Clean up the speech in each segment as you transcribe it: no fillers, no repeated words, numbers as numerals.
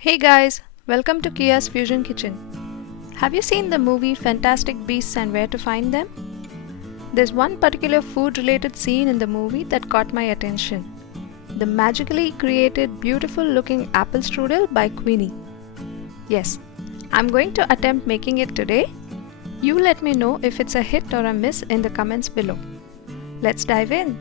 Hey guys, welcome to Kia's Fusion Kitchen. Have you seen the movie Fantastic Beasts and Where to Find Them? There's one particular food related scene in the movie that caught my attention. The magically created beautiful looking apple strudel by Queenie. Yes, I'm going to attempt making it today. You let me know if it's a hit or a miss in the comments below. Let's dive in.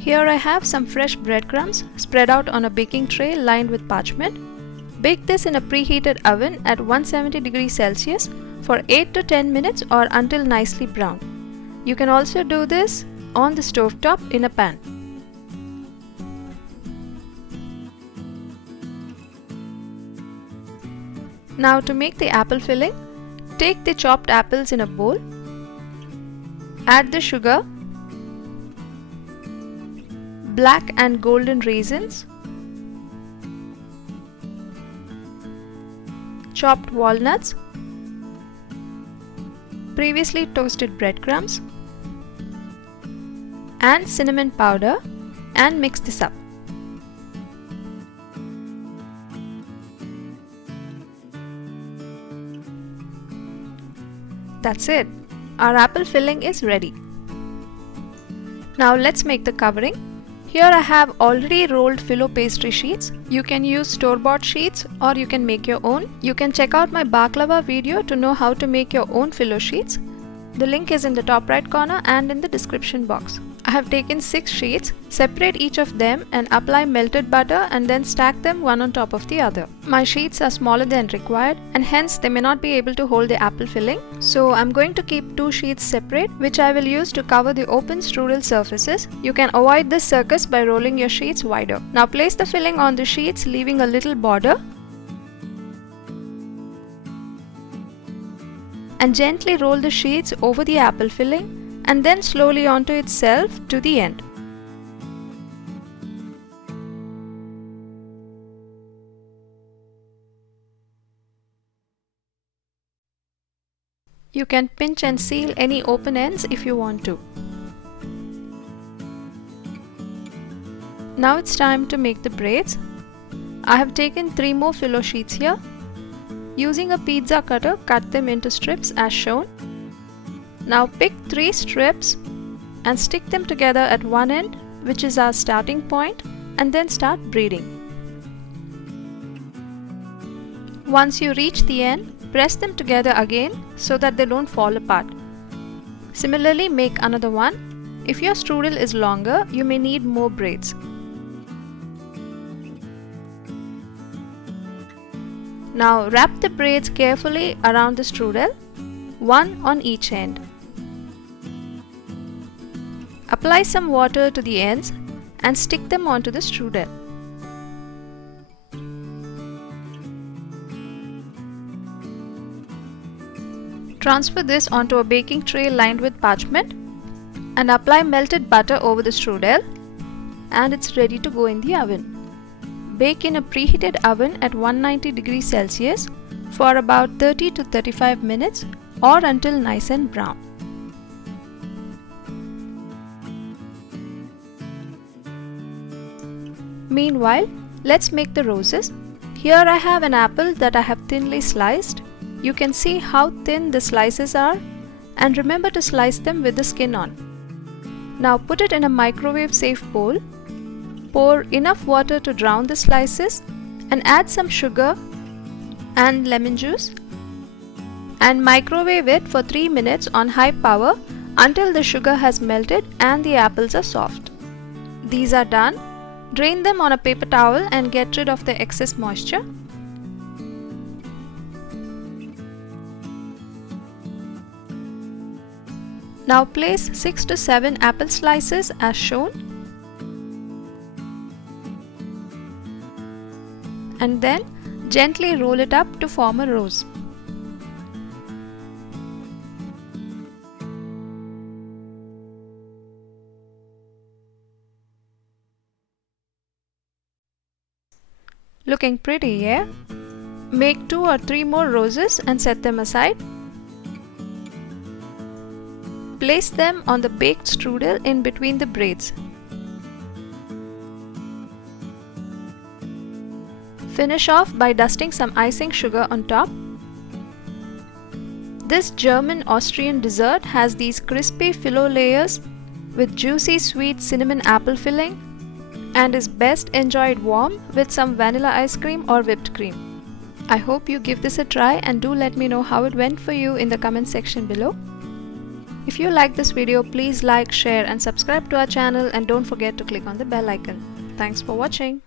Here I have some fresh breadcrumbs spread out on a baking tray lined with parchment. Bake this in a preheated oven at 170 degrees Celsius for 8 to 10 minutes or until nicely brown. You can also do this on the stovetop in a pan. Now to make the apple filling, take the chopped apples in a bowl, add the sugar, black and golden raisins, chopped walnuts, previously toasted breadcrumbs, and cinnamon powder, and mix this up. That's it. Our apple filling is ready. Now let's make the covering. Here I have already rolled phyllo pastry sheets. You can use store-bought sheets or you can make your own. You can check out my baklava video to know how to make your own phyllo sheets. The link is in the top right corner and in the description box. I have taken 6 sheets, separate each of them and apply melted butter and then stack them one on top of the other. My sheets are smaller than required and hence they may not be able to hold the apple filling. So I'm going to keep 2 sheets separate which I will use to cover the open strudel surfaces. You can avoid this circus by rolling your sheets wider. Now place the filling on the sheets leaving a little border and gently roll the sheets over the apple filling and then slowly onto itself to the end. You can pinch and seal any open ends if you want to. Now it's time to make the braids. I have taken 3 more phyllo sheets here. Using a pizza cutter, cut them into strips as shown. Now pick 3 strips and stick them together at one end, which is our starting point, and then start braiding. Once you reach the end, press them together again so that they don't fall apart. Similarly, make another one. If your strudel is longer, you may need more braids. Now wrap the braids carefully around the strudel, one on each end. Apply some water to the ends and stick them onto the strudel. Transfer this onto a baking tray lined with parchment and apply melted butter over the strudel, and it's ready to go in the oven. Bake in a preheated oven at 190 degrees Celsius for about 30 to 35 minutes or until nice and brown. Meanwhile, let's make the roses. Here I have an apple that I have thinly sliced. You can see how thin the slices are, and remember to slice them with the skin on. Now put it in a microwave safe bowl. Pour enough water to drown the slices and add some sugar and lemon juice and microwave it for 3 minutes on high power until the sugar has melted and the apples are soft. These are done. Drain them on a paper towel and get rid of the excess moisture. Now place 6 to 7 apple slices as shown and then gently roll it up to form a rose. Looking pretty, yeah? Make 2 or 3 more roses and set them aside. Place them on the baked strudel in between the braids. Finish off by dusting some icing sugar on top. This German-Austrian dessert has these crispy phyllo layers with juicy sweet cinnamon apple filling and is best enjoyed warm with some vanilla ice cream or whipped cream. I hope you give this a try and do let me know how it went for you in the comment section below. If you like this video, please like, share and subscribe to our channel, and don't forget to click on the bell icon. Thanks for watching.